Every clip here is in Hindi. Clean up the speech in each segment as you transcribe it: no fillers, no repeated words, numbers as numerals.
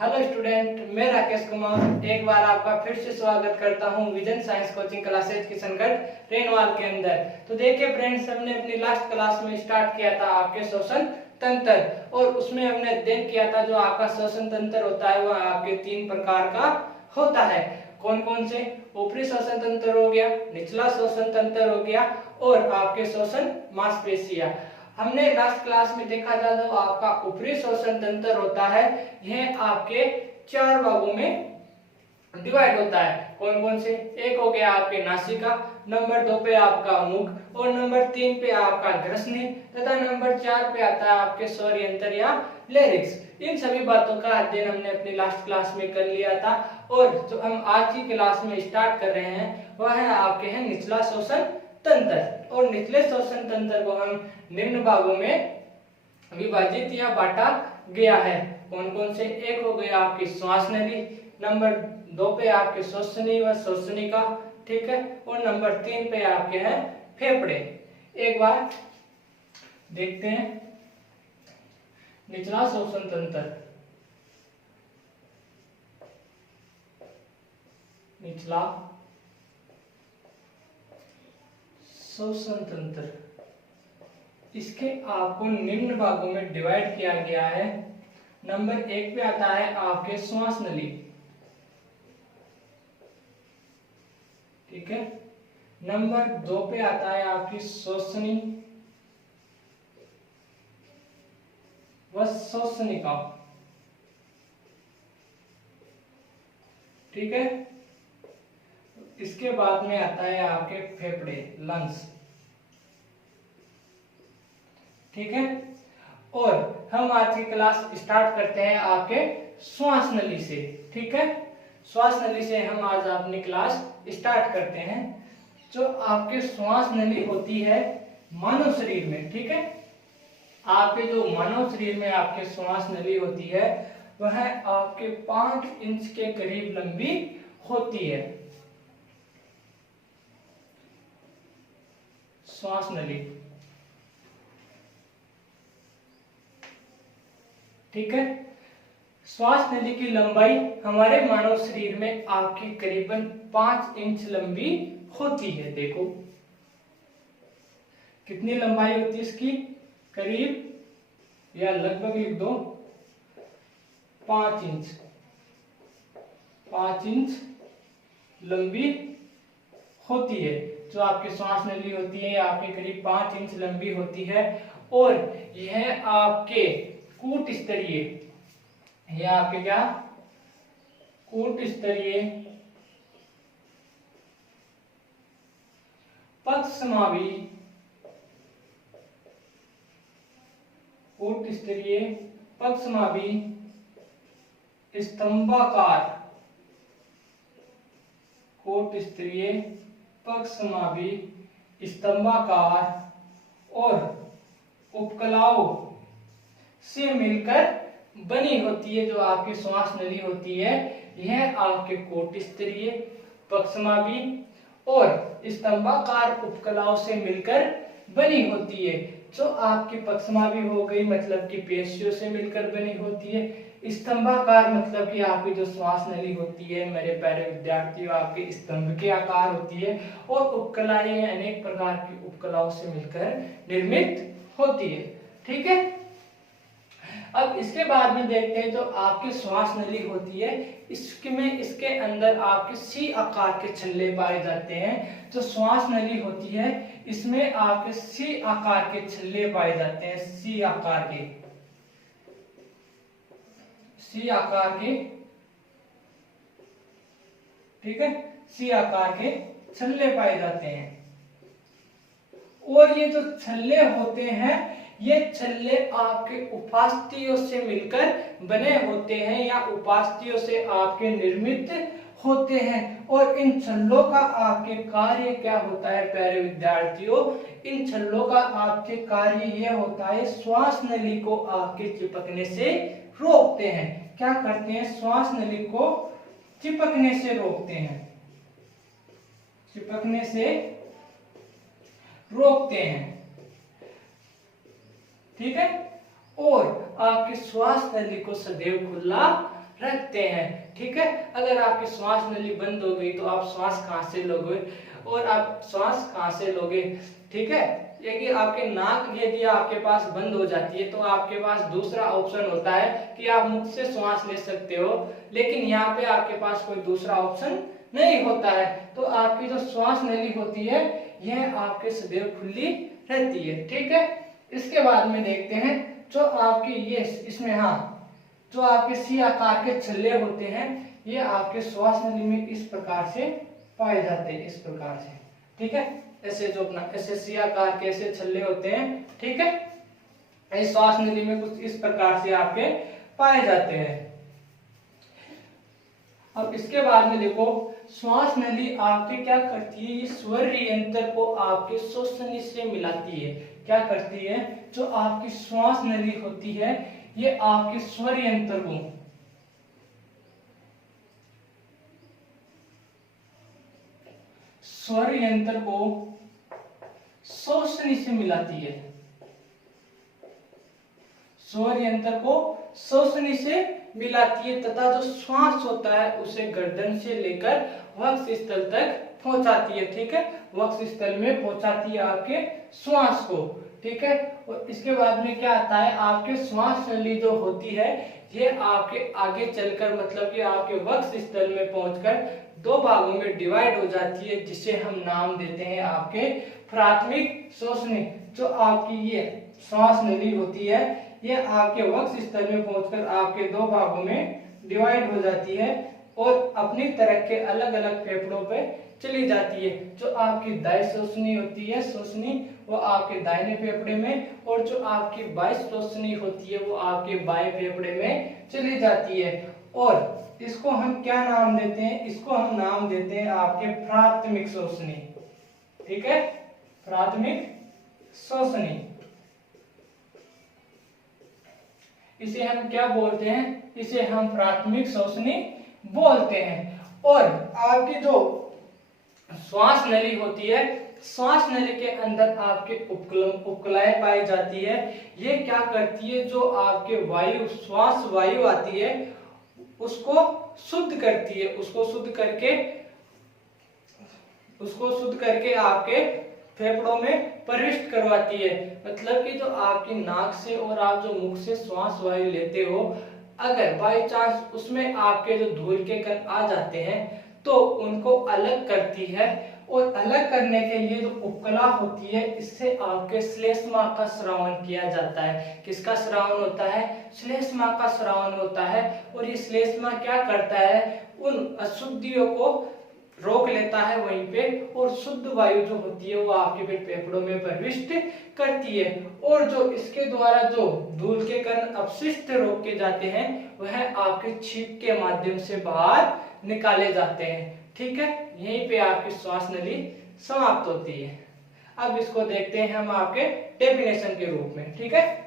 हेलो स्टूडेंट, मैं राकेश कुमार एक बार आपका फिर से स्वागत करता हूं विजन साइंस कोचिंग क्लासेज की संकट रेनवाल के अंदर। तो देखिए फ्रेंड्स, हमने अपनी लास्ट क्लास में स्टार्ट किया था आपके श्वसन तंत्र, और उसमें हमने अध्ययन किया था जो आपका श्वसन तंत्र होता है वह आपके 3 प्रकार का होता है। कौन कौन से? ऊपरी श्वसन तंत्र हो गया, निचला श्वसन तंत्र हो गया और आपके श्वसन मांसपेशियां। हमने लास्ट क्लास में देखा था जो आपका ऊपरी श्वसन तंत्र होता है यह आपके 4 भागों में डिवाइड होता है। कौन कौन से? एक हो गया आपके नासिका, नंबर 2 पे आपका मुख और नंबर 3 पे आपका ग्रसनी तथा नंबर 4 पे आता है आपके स्वर यंत्र या लेरिक्स। इन सभी बातों का अध्ययन हमने अपनी लास्ट क्लास में कर लिया था और जो हम आज की क्लास में स्टार्ट कर रहे हैं वह है आपके हैं निचला श्वसन तंत्र। और निचले श्वसन तंत्र को हम निम्न भागों में विभाजित या बांटा गया है। कौन कौन से? एक हो गया आपकी श्वास नली, नंबर 2 पे आपके श्वसनी व श्वसनिका, ठीक है, और नंबर 3 पे आपके हैं फेफड़े। एक बार देखते हैं निचला श्वसन तंत्र। निचला श्वसन तंत्र, इसके आपको निम्न भागों में डिवाइड किया गया है। नंबर 1 पे आता है आपके श्वास नली, ठीक है। नंबर 2 पे आता है आपकी श्वसनी व श्वसनिका, ठीक है। इसके बाद में आता है आपके फेफड़े, लंग्स, ठीक है। और हम आज की क्लास स्टार्ट करते हैं आपके श्वास नली से, ठीक है। श्वास नली से हम आज अपनी क्लास स्टार्ट करते हैं। जो आपके श्वास नली होती है मानव शरीर में, ठीक है, आपके जो मानव शरीर में आपके श्वास नली होती है वह आपके 5 इंच के करीब लंबी होती है। श्वास नली, ठीक है। श्वास नली की लंबाई हमारे मानव शरीर में आपकी करीबन 5 इंच लंबी होती है। देखो कितनी लंबाई होती है इसकी, करीब या लगभग लिख दो 5 इंच। 5 इंच लंबी होती है जो आपकी श्वास नली होती है, आपके करीब 5 इंच लंबी होती है। और यह आपके कूट स्तरीय, यह आपके क्या कूट स्तरीय, पक्षमावी, कूट स्तरीय पक्षमावी स्तंभाकार, कूट स्तरीय पक्षमावी स्तंभाकार और उपकलाओं से मिलकर बनी होती है। जो आपकी श्वास नली होती है यह आपके कोट स्तरीय पक्षमावी और स्तंभाकार उपकलाओं से मिलकर बनी होती है। जो आपकी पक्षमावी हो गई मतलब कि पेशियों से मिलकर बनी होती है। स्तंभाकार मतलब कि आपकी जो श्वास नली होती है मेरे प्यारे विद्यार्थियों आपके स्तंभ के आकार होती है। और उपकलाएं अनेक प्रकार की उपकलाओं से मिलकर निर्मित होती है, ठीक है। अब इसके बाद में देखते हैं जो आपकी श्वास नली होती है इसके अंदर आपके सी आकार के छल्ले पाए जाते हैं। जो श्वास नली होती है इसमें आपके सी आकार के छल्ले पाए जाते हैं। सी आकार के, सी आकार के, ठीक है, सी आकार के छल्ले पाए जाते हैं। और ये जो छल्ले होते हैं ये छल्ले आपके उपास्थियों से मिलकर बने होते हैं या उपास्थियों से आपके निर्मित होते हैं। और इन छल्लों का आपके कार्य क्या होता है प्यारे विद्यार्थियों? इन छल्लों का आपके कार्य यह होता है श्वास नली को आपके चिपकने से रोकते हैं। क्या करते हैं? श्वास नली को चिपकने से रोकते हैं, चिपकने से रोकते हैं, ठीक है। और आपके श्वास नली को सदैव खुला रखते हैं। ठीक है, अगर आपकी श्वास नली बंद हो गई तो आप श्वास कहाँ से लोगे और आप श्वास कहाँ से लोगे। ठीक है, यदि आपके नाक यदि आपके पास बंद हो जाती है तो आपके पास दूसरा ऑप्शन होता है कि आप मुख से श्वास ले सकते हो, लेकिन यहाँ पे आपके पास कोई दूसरा ऑप्शन नहीं होता है। तो आपकी जो श्वास नली होती है यह आपके सदैव खुली रहती है। ठीक है, इसके बाद में देखते हैं जो आपकी ये इसमें जो आपके सी आकार के छल्ले होते हैं ये आपके श्वास नली में इस प्रकार से पाए जाते हैं, इस प्रकार से। ठीक है, ऐसे जो अपना ऐसे सी आकार के ऐसे छल्ले होते हैं। ठीक है, इस श्वास नली में कुछ इस प्रकार से आपके पाए जाते हैं। अब इसके बाद में देखो श्वास नली आपके क्या करती है, ये स्वर यंत्र को आपके श्वसनी से मिलाती है। क्या करती है, जो आपकी श्वास नली होती है ये आपके स्वर यंत्र को श्वसनी से मिलाती है। स्वर यंत्र को श्वसनी से मिलाती है तथा जो श्वास होता है उसे गर्दन से लेकर वक्षस्थल तक पहुंचाती है। ठीक है, वक्षस्थल में पहुंचाती है आपके श्वास को। ठीक है, और इसके बाद में क्या आता है, आपके श्वास नली जो होती है ये आपके आगे चलकर मतलब कि आपके वक्षस्थल में पहुंचकर दो भागों में डिवाइड हो जाती है, जिसे हम नाम देते हैं आपके प्राथमिक श्वसनी। जो आपकी ये श्वास नली होती है ये आपके वक्षस्थल में पहुंचकर आपके दो भागों में डिवाइड हो जाती है और अपनी तरह के अलग अलग फेफड़ों पे चली जाती है। जो आपकी दाई श्वसनी होती है श्वसनी वो आपके दाहिने फेफड़े में, और जो आपकी बाई श्वसनी होती है वो आपके बाएं फेफड़े में चली जाती है। और इसको हम क्या नाम देते हैं, इसको हम नाम देते हैं आपके प्राथमिक श्वसनी। ठीक है, प्राथमिक श्वसनी, इसे हम क्या बोलते हैं, इसे हम प्राथमिक श्वसनी बोलते हैं। और आपकी जो श्वास नली होती है, श्वास नली के अंदर आपके उपकलाएं पाई जाती है। ये क्या करती है, जो आपके वायु श्वास वायु आती है उसको शुद्ध करती है, उसको शुद्ध करके आपके फेफड़ों में प्रविष्ट करवाती है। मतलब कि जो आपकी नाक से और आप जो मुख से श्वास वायु लेते हो, अगर बाई चांस उसमें आपके जो धूल के कण आ जाते हैं तो उनको अलग करती है। और अलग करने के लिए जो उपकला होती है इससे आपके श्लेष्मा का श्रावण किया जाता है। किसका श्रावण होता है, श्लेष्मा का श्रावण होता है। और ये श्लेष्मा क्या करता है, उन अशुद्धियों को रोक लेता है वहीं पे, और शुद्ध वायु जो होती है वो आपके फिर फेफड़ों में प्रविष्ट करती है। और जो इसके द्वारा जो धूल के कण अपशिष्ट रोके जाते हैं वह आपके छींक के माध्यम से बाहर निकाले जाते हैं। ठीक है, यहीं पे आपकी श्वास नली समाप्त होती है। अब इसको देखते हैं हम आपके डेफिनेशन के रूप में। ठीक है,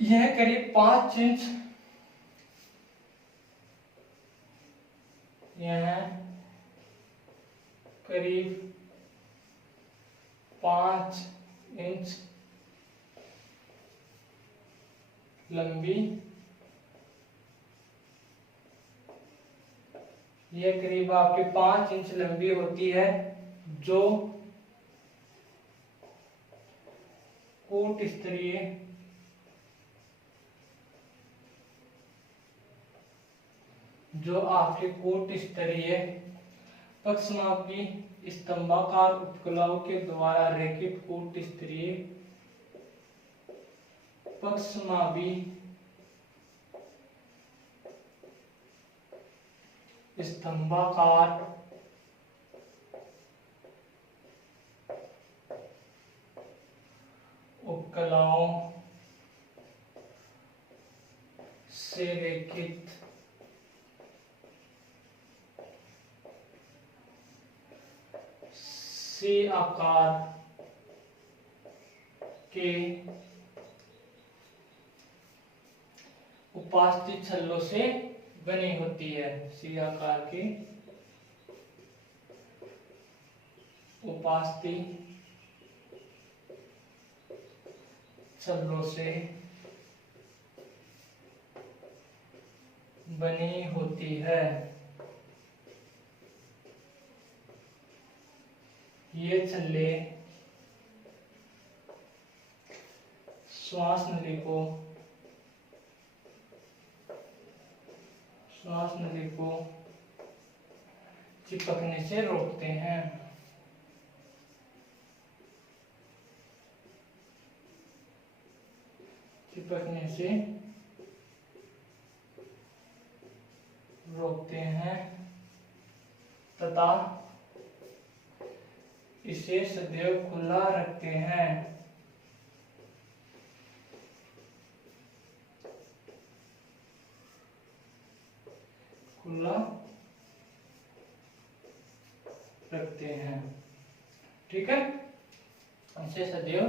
यह करीब 5 इंच यह करीब 5 इंच लंबी, यह करीब आपके 5 इंच लंबी होती है, जो कूट स्तरीय आपके कूट स्तरीय पक्षमापी स्तंभाकार उपकलाओं के द्वारा रेखित कूट स्तरीय पक्षमापी स्तंभाकार उपकलाओं से रेखित सी आकार के उपास्थि छल्लों से बनी होती है। सी आकार की उपास्थि छल्लों से बनी होती है। ये छल्ले श्वास नली को चिपकने से रोकते हैं। चिपकने से रोकते हैं तथा इसे सदैव खुला रखते हैं। खुला रखते हैं, ठीक है। इसे सदैव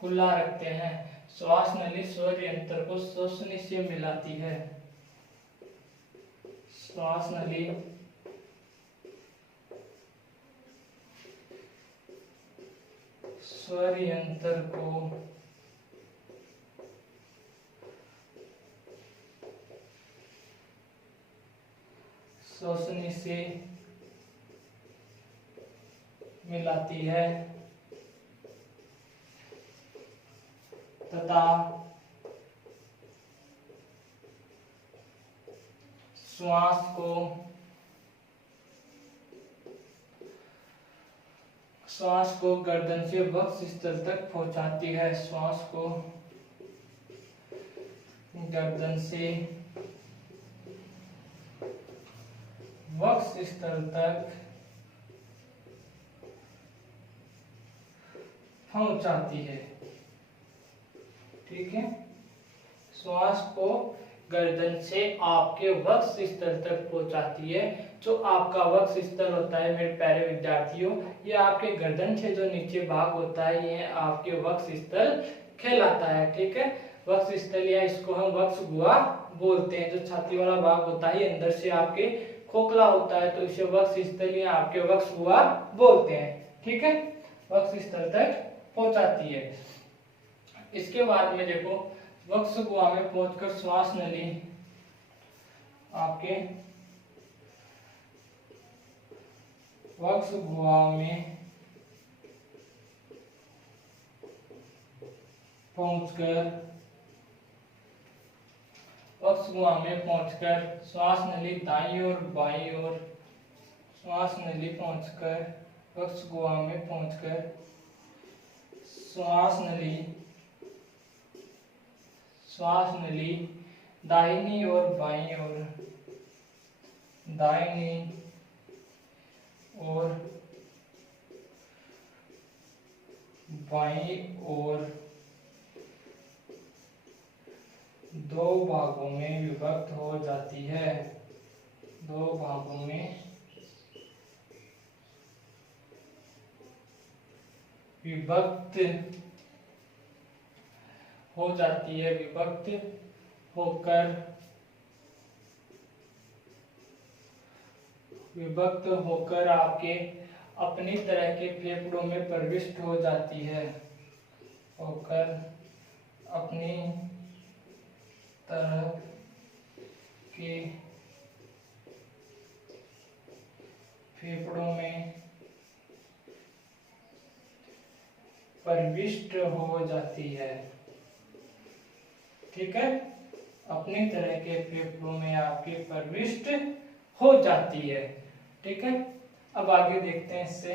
खुला रखते हैं। श्वास नली स्वर यंत्र को श्वसनी से मिलाती है। श्वास नली स्वर यंत्र को श्वसनी से मिलाती है तथा श्वास को गर्दन से वक्ष स्थल तक पहुंचाती है। श्वास को गर्दन से वक्ष स्थल तक पहुंचाती है, ठीक है। श्वास को गर्दन से आपके वक्ष स्थल तक पहुंचाती है। जो आपका वक्ष स्थल होता है मेरे प्यारे विद्यार्थियों, ये आपके गर्दन से जो नीचे भाग होता है ये आपके वक्ष स्थल कहलाता है, ठीक है। वक्ष स्थल या इसको हम वक्ष गुहा बोलते हैं। जो छाती वाला भाग होता है अंदर से आपके खोखला होता है तो इसे वक्ष स्थल या आपके वक्ष गुहा बोलते हैं, ठीक है। वक्ष स्थल तक पहुंचाती है। इसके बाद में देखो वक्ष गुहा में पहुंचकर श्वास नली आपके वक्ष गुहा में पहुंचकर श्वास नली दाईं और बाईं ओर श्वास नली पहुंचकर वक्ष गुहा में पहुंचकर श्वास नली दाहिनी और बाईं ओर बाईं ओर दो भागों में विभक्त हो जाती है। दो भागों में विभक्त हो जाती है। विभक्त होकर आपके अपनी तरह के फेफड़ों में प्रविष्ट हो जाती है। होकर अपनी तरह के फेफड़ों में प्रविष्ट हो जाती है, ठीक है। अपनी तरह के फेफड़ों में आपके प्रविष्ट हो जाती है, ठीक है। अब आगे देखते हैं इससे।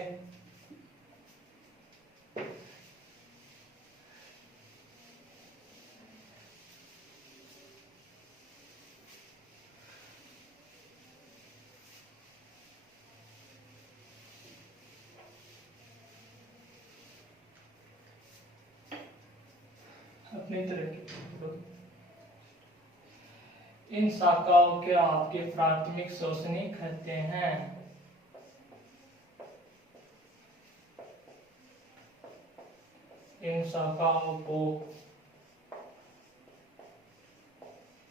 अपनी तरह के इन शाखाओं के आपके प्राथमिक श्वसनी कहते हैं। इन शाखाओं को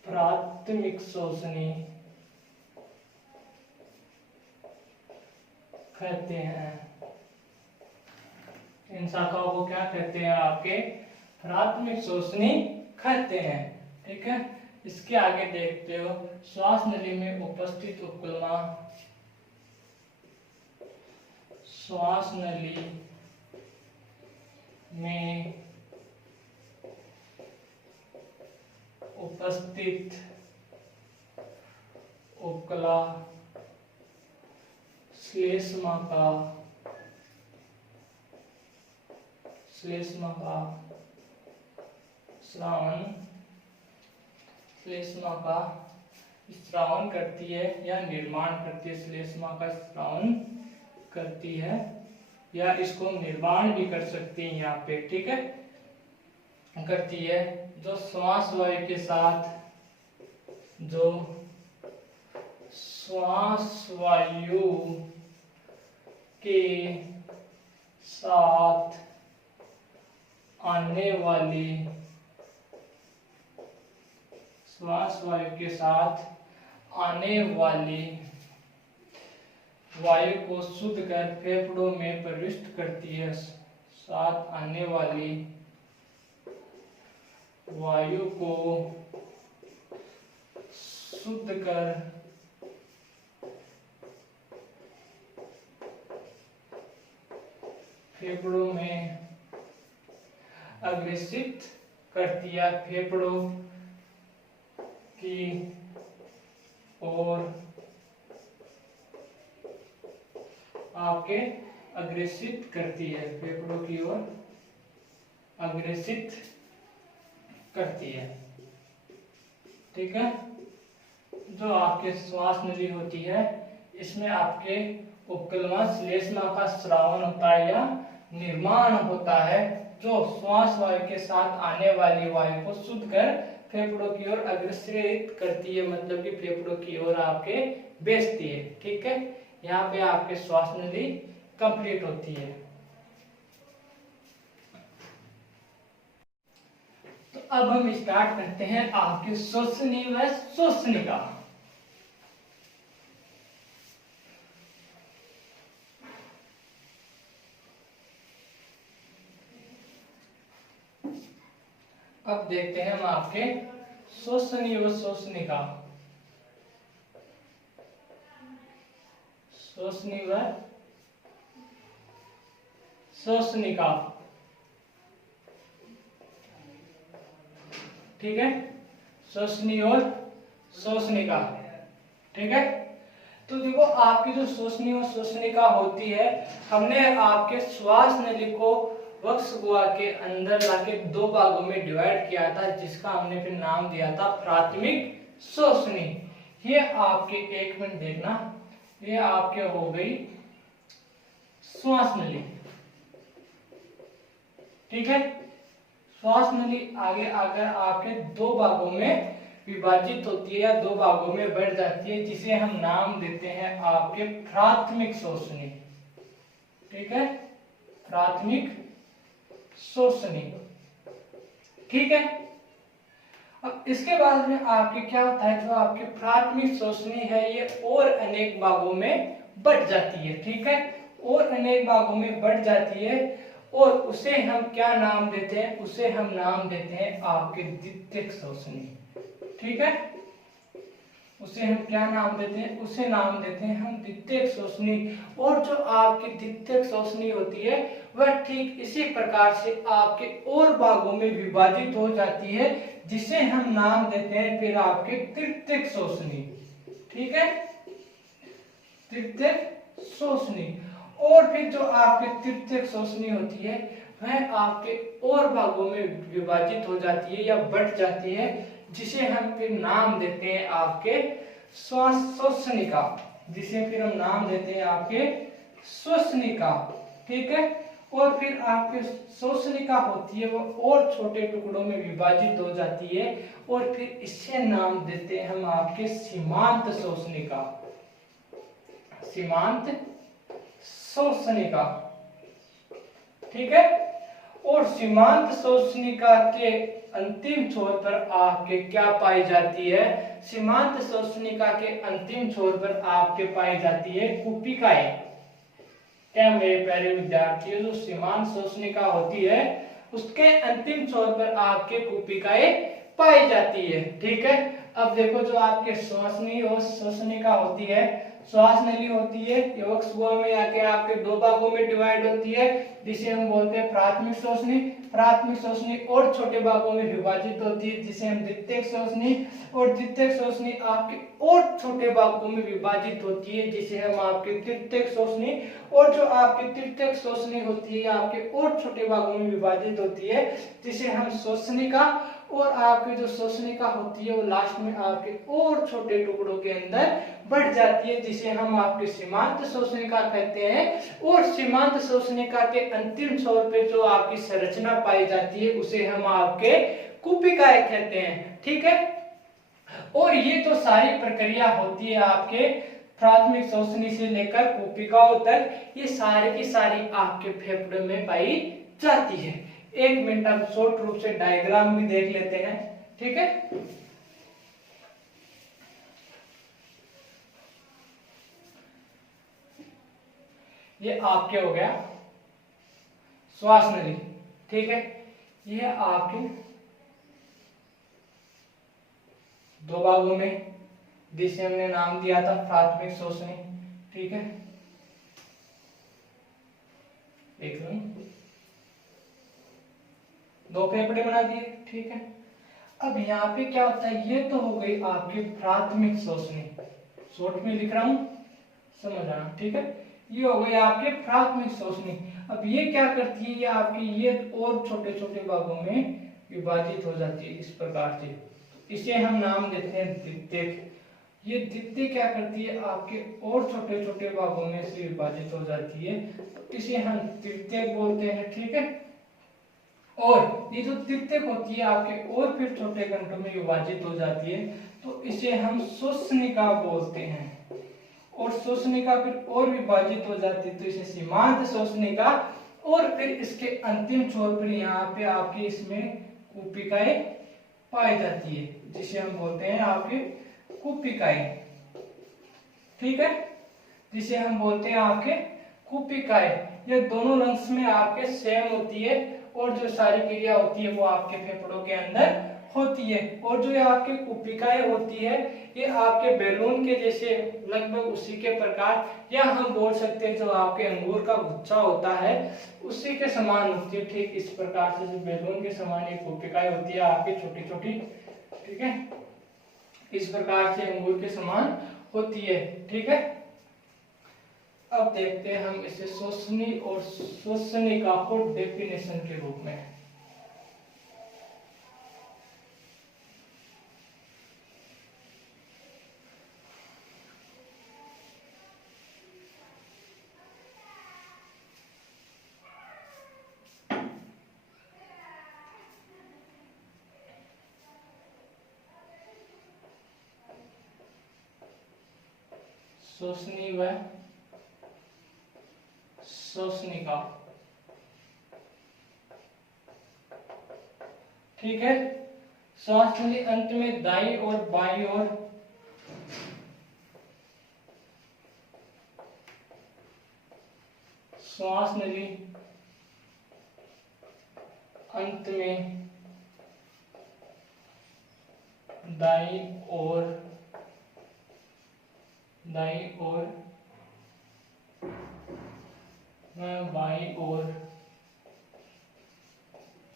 प्राथमिक श्वसनी कहते हैं। इन शाखाओं को क्या कहते हैं? आपके प्राथमिक श्वसनी कहते हैं। ठीक है, इसके आगे देखते हो, श्वास नली में उपस्थित उपकला, श्वास नली में उपस्थित उपकला श्लेष्मा का स्रावन करती है या निर्माण करती है। श्लेष्मा का स्रावन करती है या इसको निर्माण भी कर सकती है यहाँ पे। ठीक है, करती है, जो श्वास वायु के साथ, जो श्वास वायु के साथ आने वाली, श्वास वायु के साथ आने वाली वायु को शुद्ध कर फेफड़ों में प्रविष्ट करती है। साथ आने वाली वायु को शुद्ध कर फेफड़ों में अग्रेसित करती है, फेफड़ों की ओर आपके अग्रेसित करती है, फेफड़ों की ओर अग्रेसित करती है। ठीक है, जो आपके श्वास नली होती है, इसमें आपके उपकलमा श्लेष्मा का स्रावन होता है या निर्माण होता है, जो श्वास वायु के साथ आने वाली वायु को शुद्ध कर फेफड़ों की ओर अग्रसरित करती है, मतलब कि फेफड़ों की ओर आपके भेजती है। ठीक है, यहाँ पे आपके श्वास नली कंप्लीट होती है। तो अब हम स्टार्ट करते हैं आपके श्वसनी व श्वसनिका। अब देखते हैं हम आपके श्वसनी व श्वसनिका। श्वसनी व श्वसनिका। ठीक है, श्वसनी और श्वसनिका। ठीक है, तो देखो आपकी जो श्वसनी और श्वसनिका होती है, हमने आपके श्वास नली को वक्ष गुहा के अंदर लाके दो भागों में डिवाइड किया था, जिसका हमने फिर नाम दिया था प्राथमिक श्वसनी। ये आपके, एक मिनट देखना, ये आपके हो गई श्वास नली। ठीक है, श्वास नली आगे अगर आपके दो भागों में विभाजित होती है या दो भागों में बढ़ जाती है, जिसे हम नाम देते हैं आपके प्राथमिक श्वसनी। ठीक है, प्राथमिक श्वसनी। ठीक है, अब इसके बाद में आपके क्या होता है, जो आपकी प्राथमिक श्वसनी है ये और अनेक भागों में बढ़ जाती है। ठीक है, और अनेक भागों में बढ़ जाती है, और उसे हम क्या नाम देते हैं? उसे हम नाम देते हैं आपके द्वितीयक श्वसनी। ठीक है, उसे हम क्या नाम देते हैं? उसे नाम देते हैं हम द्वितीयक श्वसनी। और जो आपकी द्वितीयक श्वसनी होती है वह ठीक इसी प्रकार से आपके और भागों में विभाजित हो जाती है, जिसे हम नाम देते हैं फिर आपके तृतीयक श्वसनी। ठीक है, तृतीयक श्वसनी। और फिर जो आपके तृतीयक श्वसनी होती है वह आपके और भागों में विभाजित हो जाती है या बढ़ जाती है, जिसे हम फिर नाम देते हैं आपके श्वसनिका, जिसे फिर हम नाम देते हैं आपके श्वसनिका। ठीक है, और फिर आपके श्वसनिका होती है वो और छोटे टुकड़ों में विभाजित हो जाती है, और फिर इसे नाम देते हैं हम आपके सीमांत श्वसनिका। सीमांत श्वसनिका। ठीक है, और सीमांत शोषणिका के अंतिम छोर पर आपके क्या पाई जाती है? सीमांत शोषणिका के अंतिम छोर पर आपके पाई जाती है कूपिकाएं। क्या मेरे प्यारे विद्यार्थियों, जो सीमांत शोषणिका होती है उसके अंतिम छोर पर आपके कूपिकाएं पाई जाती है। ठीक है, अब देखो जो आपके श्वासनी और शोषणिका होती है, श्वास नली होती है, यवक सुआ में आके आपके दो भागों में डिवाइड होती है, जिसे हम बोलते हैं प्राथमिक श्वसनी। प्राथमिक श्वसनी और छोटे भागों में विभाजित होती है, जिसे हम द्वितीयक श्वसनी, और द्वितीयक श्वसनी आपके और छोटे भागों में विभाजित होती है, जिसे हम आपके तृतीयक श्वसनी, और जो आपकी तृतीयक श्वसनी होती है आपके और छोटे भागों में विभाजित होती है, जिसे हम श्वसनिका, और आपकी जो श्वसनिका होती है वो लास्ट में आपके और छोटे टुकड़ों के अंदर बढ़ जाती है, जिसे हम आपके सीमांत श्वसनिका कहते हैं। और सीमांत श्वसनिका के अंतिम छोर पे जो आपकी संरचना पाई जाती है उसे हम आपके कूपिकाएं कहते हैं। ठीक है, और ये तो सारी प्रक्रिया होती है आपके प्राथमिक श्वसनी से लेकर कूपिकाओं तक, ये सारे की सारी आपके फेफड़े में पाई जाती है। एक मिनट हम शॉर्ट रूप से डायग्राम भी देख लेते हैं। ठीक है, ये आपके हो गया श्वास नली। ठीक है, ये आपके दो भागों में, जिसे हमने नाम दिया था प्राथमिक श्वसनी। ठीक है, एक मिनट, दो फेफड़े बना दिए। ठीक है, अब यहाँ पे क्या होता है, ये तो हो गई आपकी प्राथमिक श्वसनी, शॉर्ट में लिख रहा हूं, समझ आना। ठीक है, ये हो गई आपके प्राथमिक श्वसनी। अब ये क्या करती है, ये आपकी ये और छोटे छोटे भागों में विभाजित हो जाती है इस प्रकार से, इसे हम नाम देते हैं द्वितीयक। ये द्वितीयक क्या करती है, आपके और छोटे छोटे भागों में से विभाजित हो जाती है, तो इसे हम तृतीयक बोलते हैं। ठीक है, और ये जो तृतीयक होती है आपके और फिर छोटे घंटों में विभाजित हो जाती है, तो इसे हम श्वसनिका बोलते हैं। और श्वसनिका फिर और विभाजित हो जाती है, तो इसे सीमांत श्वसनिका, और फिर इसके अंतिम छोर पर यहाँ पे आपके इसमें कूपिकाएं पाई जाती है, जिसे हम बोलते हैं आपके कूपिकाएं। ठीक है, जिसे हम बोलते हैं आपके कूपिकाएं। ये दोनों लंग्स में आपके सेम होती है, और जो सारी क्रिया होती है वो आपके फेफड़ों के अंदर होती है। और जो ये आपके कूपिकाएं होती है ये आपके बैलून के जैसे लगभग उसी के प्रकार, या हम बोल सकते हैं जो आपके अंगूर का गुच्छा होता है उसी के समान होती है। ठीक इस प्रकार से बैलून के समान ये कूपिकाएं होती है आपकी छोटी छोटी। ठीक है, इस प्रकार से अंगूर के समान होती है। ठीक है, अब देखते हैं हम इसे श्वसनी और श्वसनिका को डेफिनेशन के रूप में। श्वसनी व श्वसनिका। ठीक है, श्वास नली अंत में दाई और बाई और श्वास नली अंत में दाई और बाई और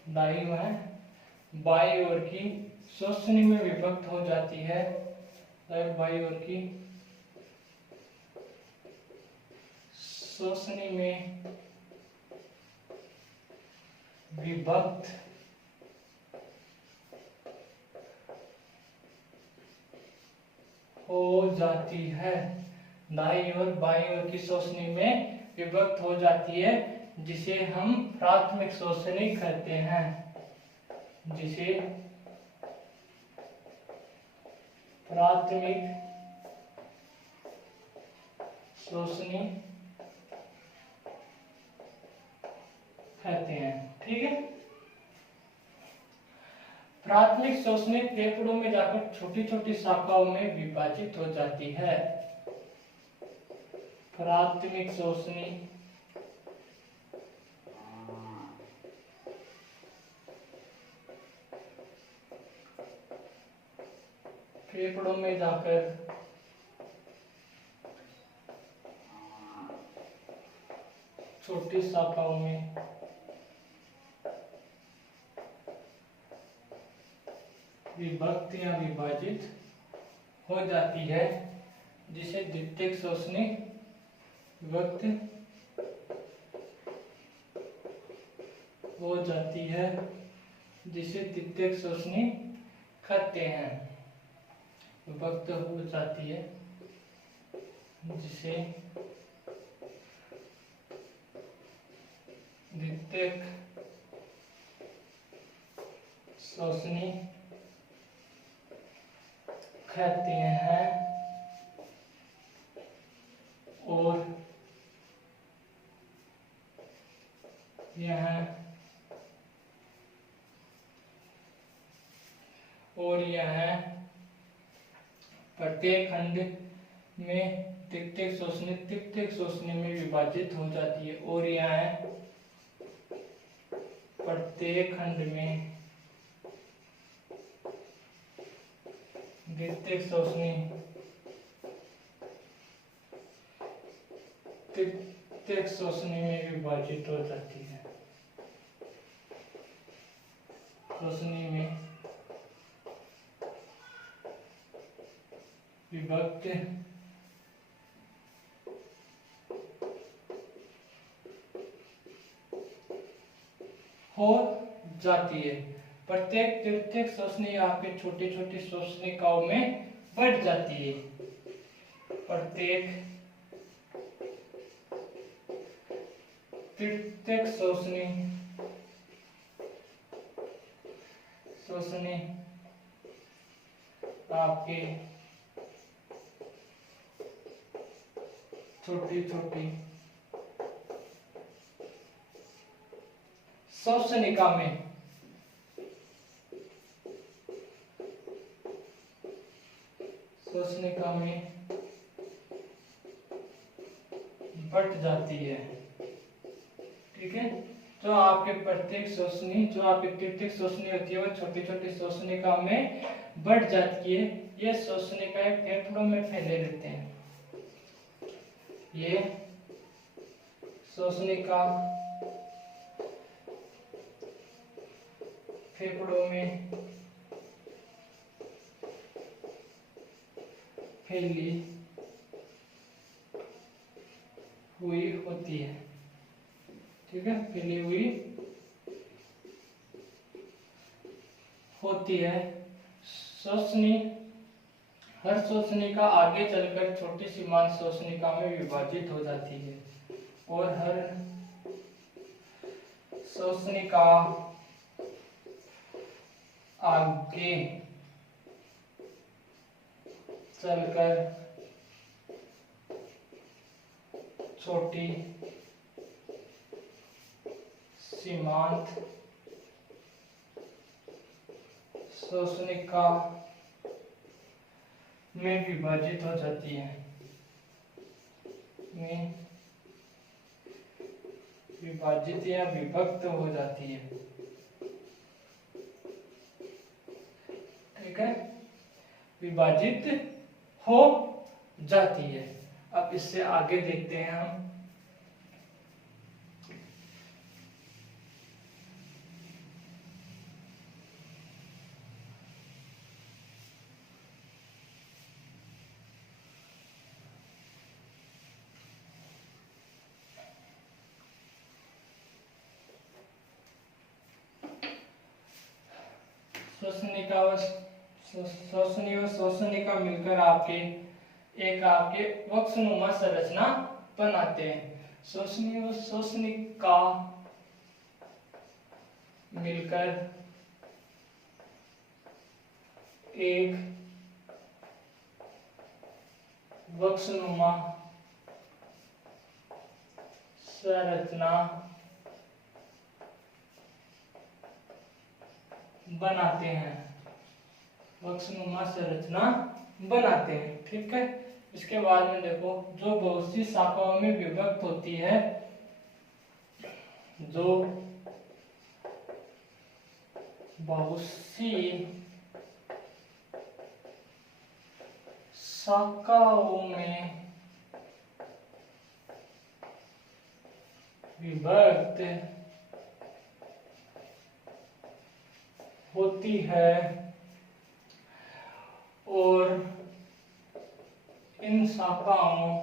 दाई व बाई ओर की श्वसनी में विभक्त हो जाती है। बाई ओर की श्वसनी में विभक्त हो जाती है, दाई और बाई ओर की श्वसनी में विभक्त हो जाती है, जिसे हम प्राथमिक श्वसनी कहते हैं, जिसे प्राथमिक श्वसनी कहते हैं। ठीक है। प्राथमिक श्वसनी फेफड़ों में जाकर छोटी छोटी शाखाओं में विभाजित हो जाती है। प्राथमिक श्वसनी फेफड़ों में जाकर छोटी शाखाओं में विभक्त या विभाजित हो जाती है, जिसे द्वितीयक श्वसनी विभक्त हो जाती है, जिसे द्वितीयक श्वसनी कहते हैं। विभक्त हो जाती है, जिसे द्वितीयक श्वसनी कहते हैं। और यह प्रत्येक खंड में तृतीयक श्वसनी में विभाजित हो जाती है। और यह प्रत्येक खंड में द्वितीयक श्वसनी तृतीयक श्वसनी में विभाजित हो जाती है। श्वसनी में विभक्त हो जाती है। प्रत्येक तृतीयक श्वसनी आपके छोटी छोटी श्वसनिकाओं में बढ़ जाती है। प्रत्येक तृतीयक श्वसनी आपके छोटी छोटी श्वसनिका में बढ़ जाती है। ठीक है। तो आपके प्रत्येक श्वसनी जो आपकी तृतीयक श्वसनी होती है वो छोटी छोटी श्वसनिका में बढ़ जाती है। ये श्वसनिकाएं फेफड़ों में फैले रहते हैं। ये श्वसनिका फेफड़ों में फैली हुई होती है। ठीक है, फैली हुई होती है। श्वसनी हर श्वसनिका आगे चलकर छोटी सीमांत श्वसनिका में विभाजित हो जाती है और हर श्वसनिका आगे चलकर छोटी सीमांत श्वसनिका में विभाजित हो जाती है। विभाजित या विभक्त हो जाती है। ठीक है, विभाजित हो जाती है। अब इससे आगे देखते हैं हम। श्वसनी और श्वसनिका मिलकर आपके वक्षनुमा संरचना बनाते हैं। श्वसनी और श्वसनिका मिलकर एक वक्षनुमा संरचना बनाते हैं, वक्सनुमा संरचना बनाते हैं। ठीक है, इसके बाद में देखो जो बहुत सी शाखाओं में विभक्त होती है, जो बहुत सी शाखाओं में विभक्त होती है और इन शाखाओं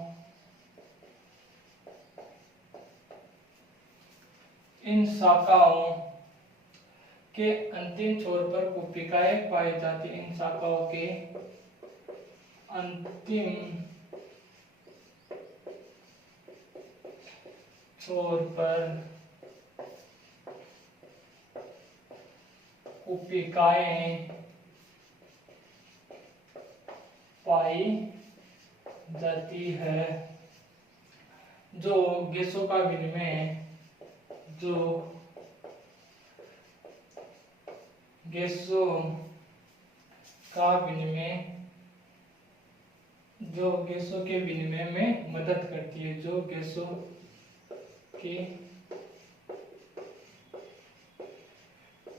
के अंतिम छोर पर कुपिकाएं पाई जाती हैं। इन शाखाओं के अंतिम छोर पर कुपिकाएं पाई जाती है, जो गैसों का विनिमय जो गैसों के विनिमय में मदद करती है, जो गैसों के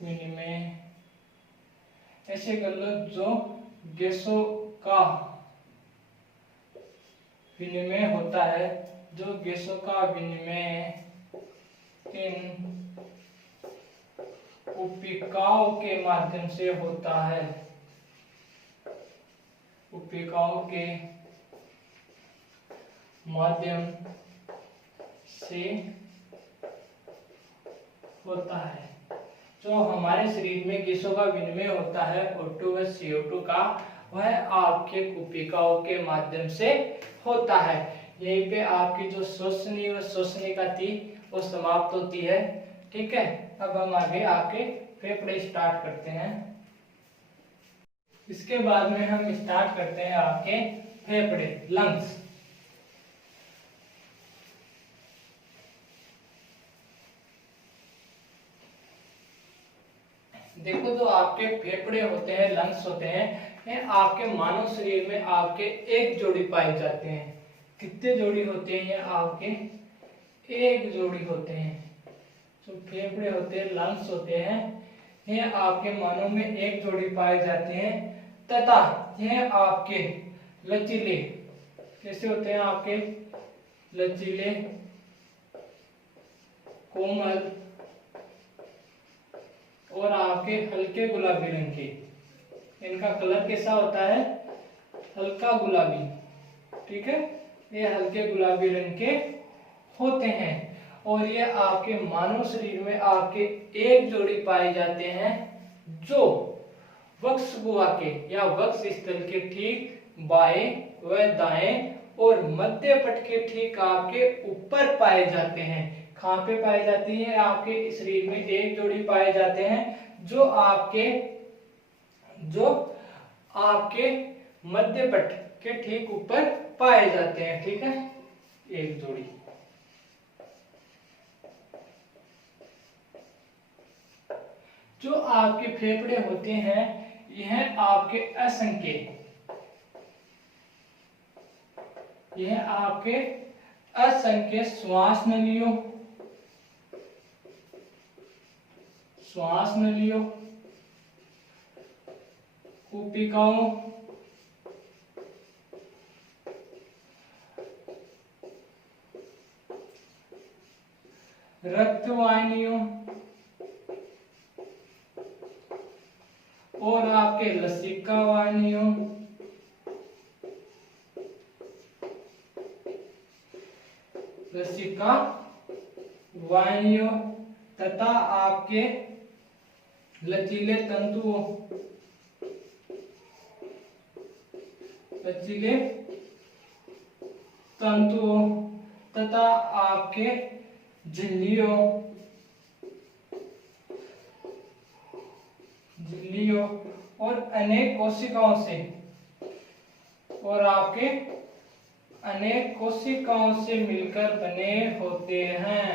विनिमय, ऐसे कर लो, जो गैसों का विनिमय होता है, जो गैसों का विनिमय इन कुपिकाओं के माध्यम से होता है, कुपिकाओं के माध्यम से होता है। जो हमारे शरीर में गैसों का विनिमय होता है O2 व CO2 का, वह आपके कुपिकाओं के माध्यम से होता है। यहीं पे आपकी जो श्वसनीय व श्वसनिका थी वो समाप्त होती है। ठीक है, अब हम आगे आपके फेफड़े स्टार्ट करते हैं। इसके बाद में हम स्टार्ट करते हैं आपके फेफड़े, लंग्स। देखो जो आपके फेफड़े होते हैं, लंग्स होते हैं, ये आपके मानव शरीर में आपके एक जोड़ी पाए जाते हैं। कितने जोड़ी होते हैं? ये आपके एक जोड़ी होते हैं। जो फेफड़े होते हैं, लंग्स होते हैं, ये आपके मानव में एक जोड़ी पाए जाते हैं तथा यह आपके लचीले, कैसे होते हैं? आपके लचीले, कोमल और आपके हल्के गुलाबी रंग के। इनका कलर कैसा होता है? हल्का गुलाबी। ठीक है, ये हल्के गुलाबी रंग के होते हैं और ये आपके मानव शरीर में आपके एक जोड़ी पाए जाते हैं, जो वक्ष गुहा के या वक्ष स्थल के ठीक बाएं व दाएं और मध्य पट के ठीक आपके ऊपर पाए जाते हैं। कहाँ पे पाए जाती है? आपके शरीर में एक जोड़ी पाए जाते हैं, जो आपके मध्य पट के ठीक ऊपर पाए जाते हैं। ठीक है, एक जोड़ी। जो आपके फेफड़े होते हैं, यह आपके असंख्य श्वास नलियों, कुपिकाओं, रक्तवाहिनियों और आपके लसिका वाहिनियों, तथा आपके लचीले तंतुओं तथा आपके झिल्लियों और अनेक कोशिकाओं से मिलकर बने होते हैं।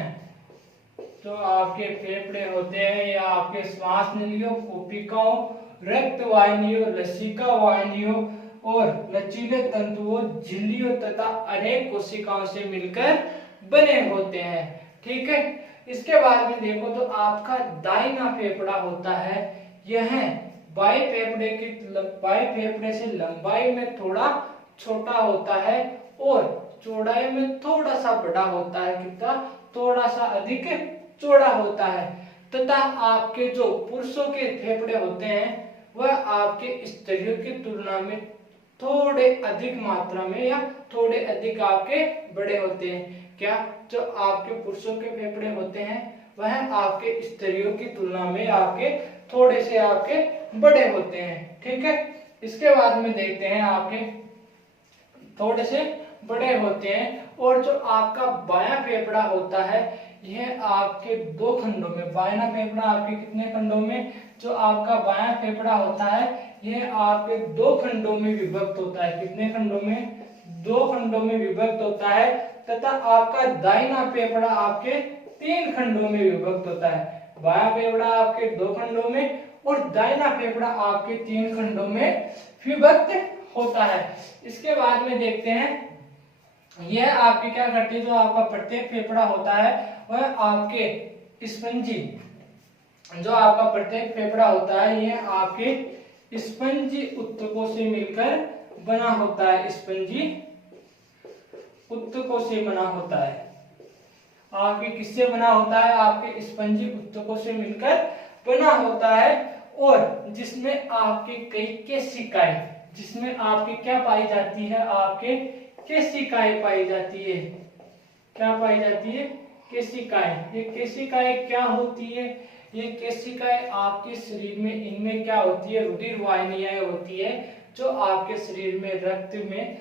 जो आपके फेफड़े होते हैं या आपके श्वास नलियों, कोशिकाओं, रक्त वाहिनियों, लसिका वाहिनियों और लचीले तंतुओं, झिल्लियों तथा अनेक कोशिकाओं से मिलकर बने होते हैं। ठीक है, इसके बाद में देखो तो आपका दाहिना फेफड़ा होता है, यह बाएं फेफड़े से लंबाई में थोड़ा छोटा होता है और चौड़ाई में थोड़ा सा बड़ा होता है। कितना? थोड़ा सा अधिक चौड़ा होता है। तथा आपके जो पुरुषों के फेफड़े होते हैं वह आपके स्त्रियों की तुलना में थोड़े अधिक मात्रा में या थोड़े अधिक आपके बड़े होते हैं। क्या? जो आपके पुरुषों के फेफड़े होते हैं वह आपके स्त्रियों की तुलना में आपके थोड़े से आपके बड़े होते हैं। ठीक है, इसके बाद में देखते हैं आपके थोड़े से बड़े होते हैं। और जो आपका बायां फेफड़ा होता है यह आपके दो खंडों में, बायां फेफड़ा आपके कितने खंडों में? जो आपका बायां फेफड़ा होता है यह आपके दो खंडों में विभक्त होता है। कितने खंडों में? दो खंडों में विभक्त होता है। तथा आपका दाहिना फेफड़ा आपके तीन खंडों में विभक्त होता है। बायां फेफड़ा आपके दो खंडों में और दाहिना फेफड़ा आपके तीन खंडों में विभक्त होता है। इसके बाद में देखते हैं यह आपके क्या करते हैं, जो आपका प्रत्येक फेफड़ा होता है वह आपके स्पंजी, जो आपका प्रत्येक फेफड़ा होता है यह आपके स्पंजी ऊतकों से मिलकर बना होता है। स्पंजी ऊतकों से बना होता है। आपके किससे बना होता है? आपके स्पंजी ऊतकों से मिलकर बना होता है। और जिसमें आपके कई केशिकाएं, जिसमें आपकी क्या पाई जाती है? आपके केशिकाएं पाई जाती है। क्या पाई जाती है? केशिकाएं। ये केशिकाएं क्या होती है? ये केशिकाएं आपके शरीर में, इनमें क्या होती है? रुधिर वाहिनियां होती है जो आपके शरीर में रक्त में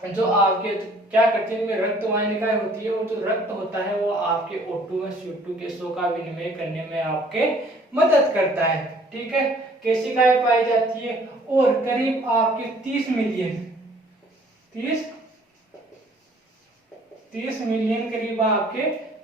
जो आपके क्या करती है, इनमें रक्त वाहिनिकाएं होती है। और जो रक्त होता है वो आपके O2 व CO2 गैसों का विनिमय करने में आपके मदद करता है। ठीक है, केशिकाएं पाई जाती है और करीब आपके 30 मिलियन करीब आपके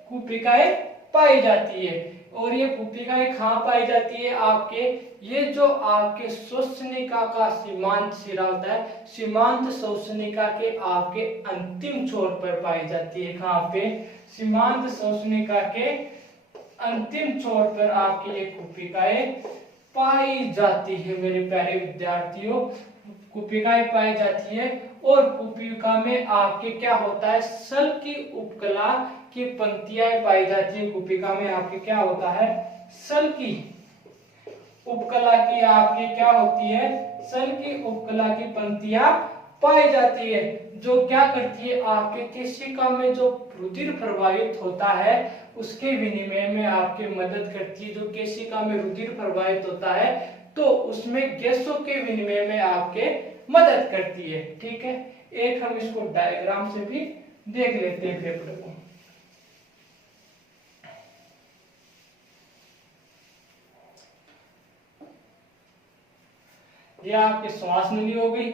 कुपिकाएं पाई जाती है। और ये कुपिकाएं कहाँ पाई जाती है? आपके ये जो आपके श्वसनिका का सीमांत सिरा होता है, सीमांत श्वसनिका के आपके अंतिम छोर पर पाई जाती है। कहाँ पे? सीमांत श्वसनिका के अंतिम छोर पर आपकी ये कुपिकाएं पाई जाती है। मेरे प्यारे विद्यार्थियों, कुपिकाएं पाई जाती है और कुपिका में आपके क्या होता है? सल की उपकला की पंक्तियां पाई जाती है। कुपिका में आपके क्या होता है? सल की उपकला की आपकी क्या होती है? सल की उपकला की पंक्तियां पाई जाती है, जो क्या करती है? आपके केशिका में जो रुधिर प्रवाहित होता है उसके विनिमय में आपकी मदद करती है। जो केशिका में रुधिर प्रवाहित होता है तो उसमें गैसों के विनिमय में आपके मदद करती है। ठीक है, एक हम इसको डायग्राम से भी देख लेते हैं फेफड़े को। ये आपके श्वास नली हो गई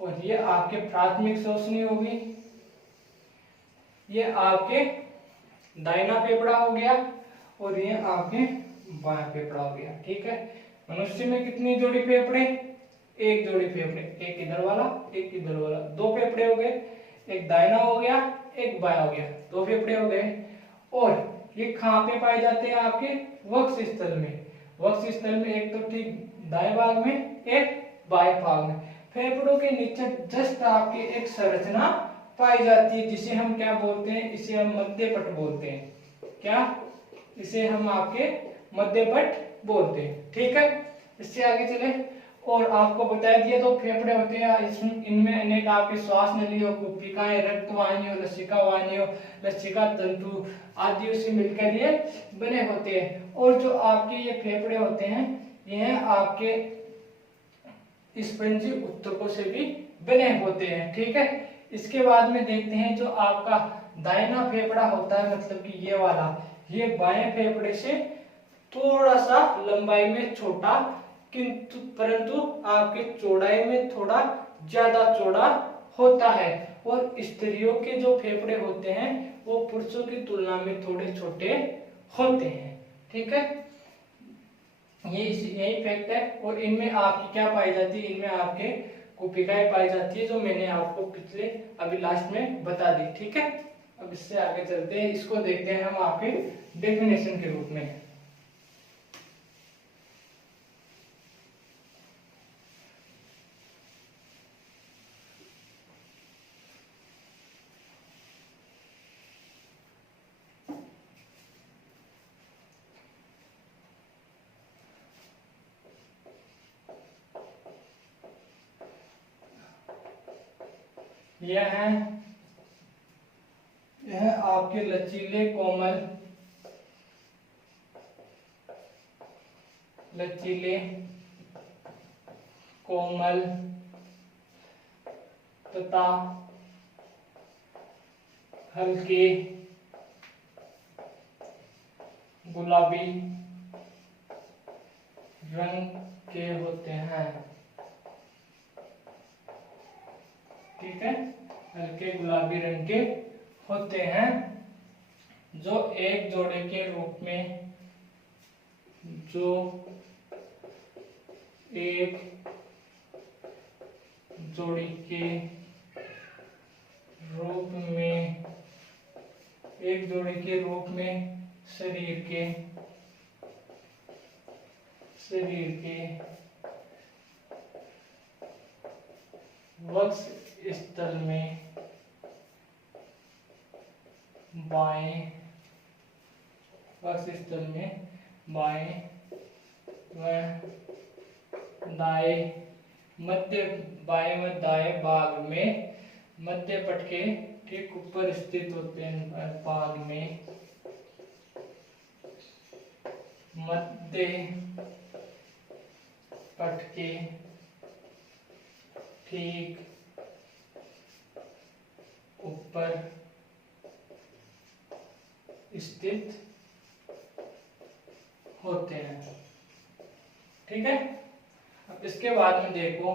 और ये आपके प्राथमिक श्वसनी हो गई। ये आपके दाहिना फेफड़ा हो गया और ये आपके बायां फेफड़ा हो गया। ठीक है, मनुष्य में कितनी जोड़ी फेफड़े? एक जोड़ी फेफड़े, एक इधर वाला एक इधर वाला, दो फेफड़े हो गए। एक दाहिना हो गया एक बायां हो गया, दो फेफड़े हो गए। और ये कहाँ पे पाए जाते हैं? आपके वक्ष स्थल में। वक्ष स्थल में एक तो ठीक दाएं भाग में, एक बाएं भाग में। फेफड़ों के नीचे जस्ट आपके एक संरचना पाई जाती है जिसे हम क्या बोलते हैं? इसे हम मध्यपट बोलते हैं। क्या? इसे हम आपके मध्यपट बोलते हैं। ठीक है, इससे आगे चले और आपको बता दिया तो फेफड़े होते हैं, इनमें अनेक आपके श्वास नलियों, कुपिकाएं, रक्त वाहिनियों, लसिका वाहिनियों, लसिका तंतु आदि से मिलकर ये बने होते हैं। और जो आपके ये फेफड़े होते हैं यह आपके स्पंजी ऊतकों से भी बने होते हैं। ठीक है, इसके बाद में देखते हैं जो आपका दाहिना फेफड़ा होता है, मतलब कि ये वाला, ये बाएं फेफड़े से थोड़ा सा लंबाई में छोटा किंतु परंतु आपके चौड़ाई में थोड़ा ज्यादा चौड़ा होता है। और स्त्रियों के जो फेफड़े होते हैं वो पुरुषों की तुलना में थोड़े छोटे होते हैं। ठीक है, यही फैक्ट है। और इनमें आपकी क्या पाई जाती है, इनमें आपके कोशिकाएं पाई जाती है, जो मैंने आपको पिछले अभी लास्ट में बता दी। ठीक है, अब इससे आगे चलते हैं, इसको देखते हैं हम आपके डेफिनेशन के रूप में। यह आपके लचीले कोमल तथा हल्के गुलाबी रंग के होते हैं। ठीक है, हल्के गुलाबी रंग के होते हैं, जो एक जोड़े के रूप में एक जोड़ी के रूप में शरीर के वक्ष स्थल में बाएं व दाएं बाएं व दाएं भाग में मध्य पट के ठीक ऊपर स्थित होते हैं। भाग में मध्य पट के ठीक ऊपर स्थित होते हैं। ठीक है, अब इसके बाद में देखो,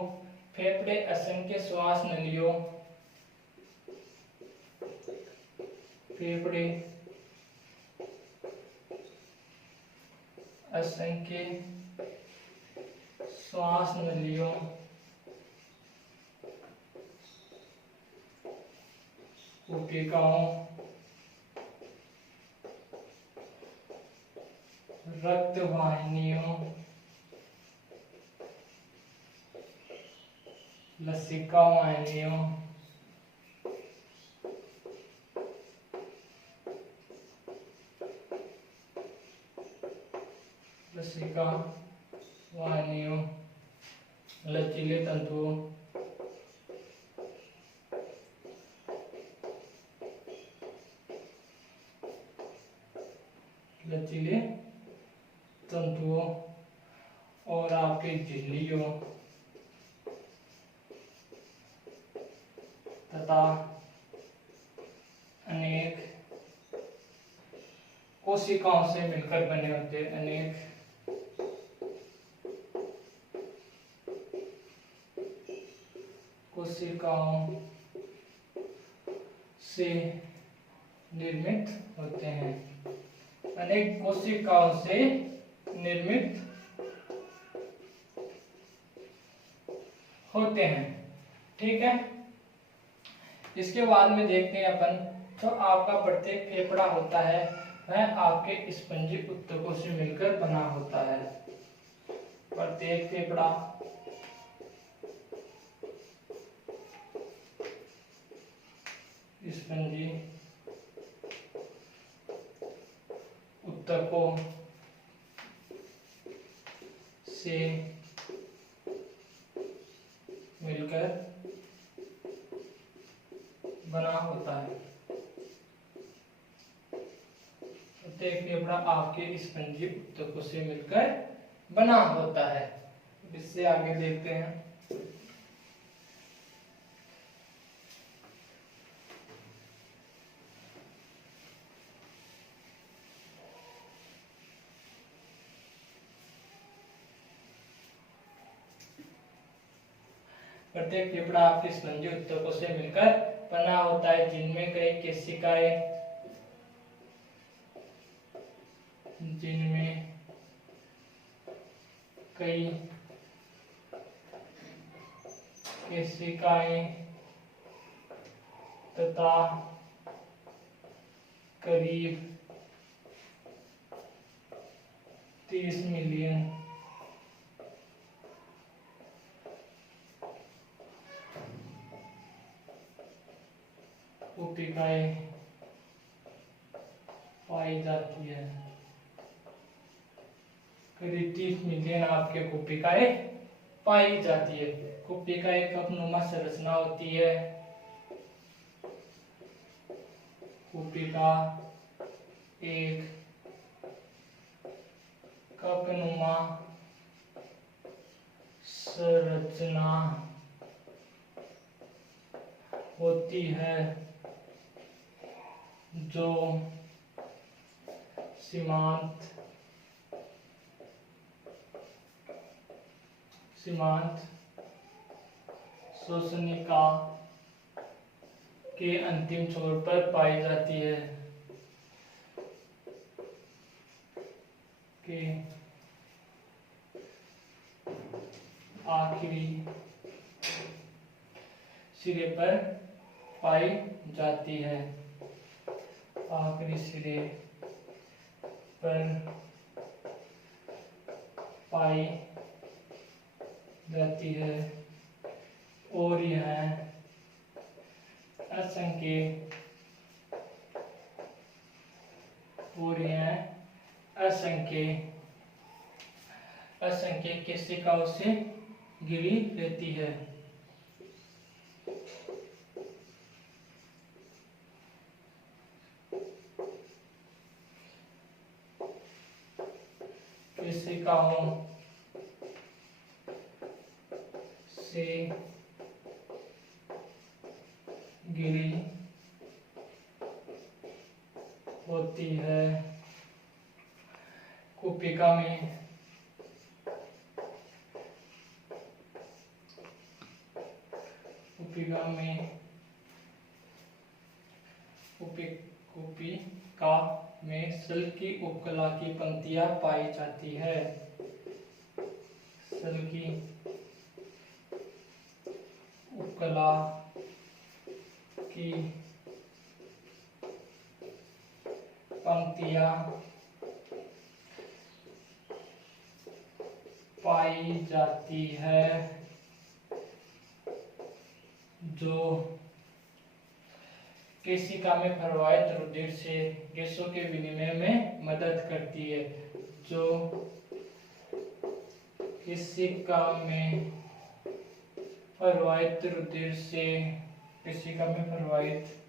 फेफड़े असंख्य श्वास नलियों कोशिकाओं रक्त वाहिनियों लसिका वाहिनियों लचीले तंतुओं और आपके झिल्लियों तथा अनेक कोशिकाओं से मिलकर बने होते हैं। अनेक कोशिकाओं से निर्मित होते हैं। अनेक कोशिकाओं से निर्मित होते हैं। ठीक है, इसके बाद में देखते हैं अपन, तो आपका प्रत्येक फेफड़ा होता है वह आपके स्पंजी ऊतकों से मिलकर बना होता है। प्रत्येक फेफड़ा स्पंजी ऊतकों से मिलकर बना होता है। प्रत्येक फेफड़ा आपके स्पंजी ऊतकों से मिलकर बना होता है। इससे आगे देखते हैं, प्रत्येक फेफड़ा आपके स्पंजी ऊतकों से मिलकर बना होता है, जिनमें कई कोशिकाएं जिनमें कई केशिकाएं तथा करीब 30 मिलियन कोशिकाएं पाई जाती है। करीब 30 मिलियन आपके कोशिकाएं पाई जाती है। कोशिका एक कपनुमा संरचना होती है। कोशिका एक कपनुमा संरचना होती है जो सीमांत श्वसनिका के अंतिम छोर पर पाई जाती है। के आखिरी सिरे पर पाई जाती है। आखिरी सिरे पर पाई जाती है और यह असंख्य केशिकाओं से घिरी रहती है। केशिकाओं से घिरी होती है। कोशिका में सेल की उपकला की पंक्तियां पाई जाती है। सेल की उपकला की पंक्तियां पाई जाती है जो केशिका में प्रवाहित रुधिर से गैसों के विनिमय में मदद करती है। जो केशिका में प्रवाहित रुधिर से गैसों के विनिमय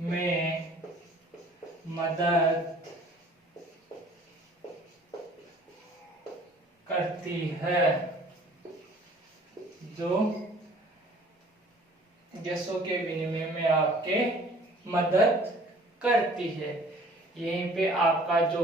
में मदद करती है। जो गैसों के विनिमय में आपके मदद करती है। यहीं पे आपका जो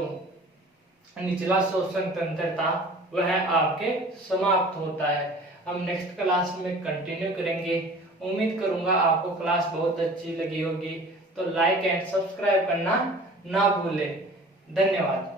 निचला श्वसन तंत्र था वह आपके समाप्त होता है। हम नेक्स्ट क्लास में कंटिन्यू करेंगे। उम्मीद करूंगा आपको क्लास बहुत अच्छी लगी होगी। तो लाइक एंड सब्सक्राइब करना ना भूलें। धन्यवाद।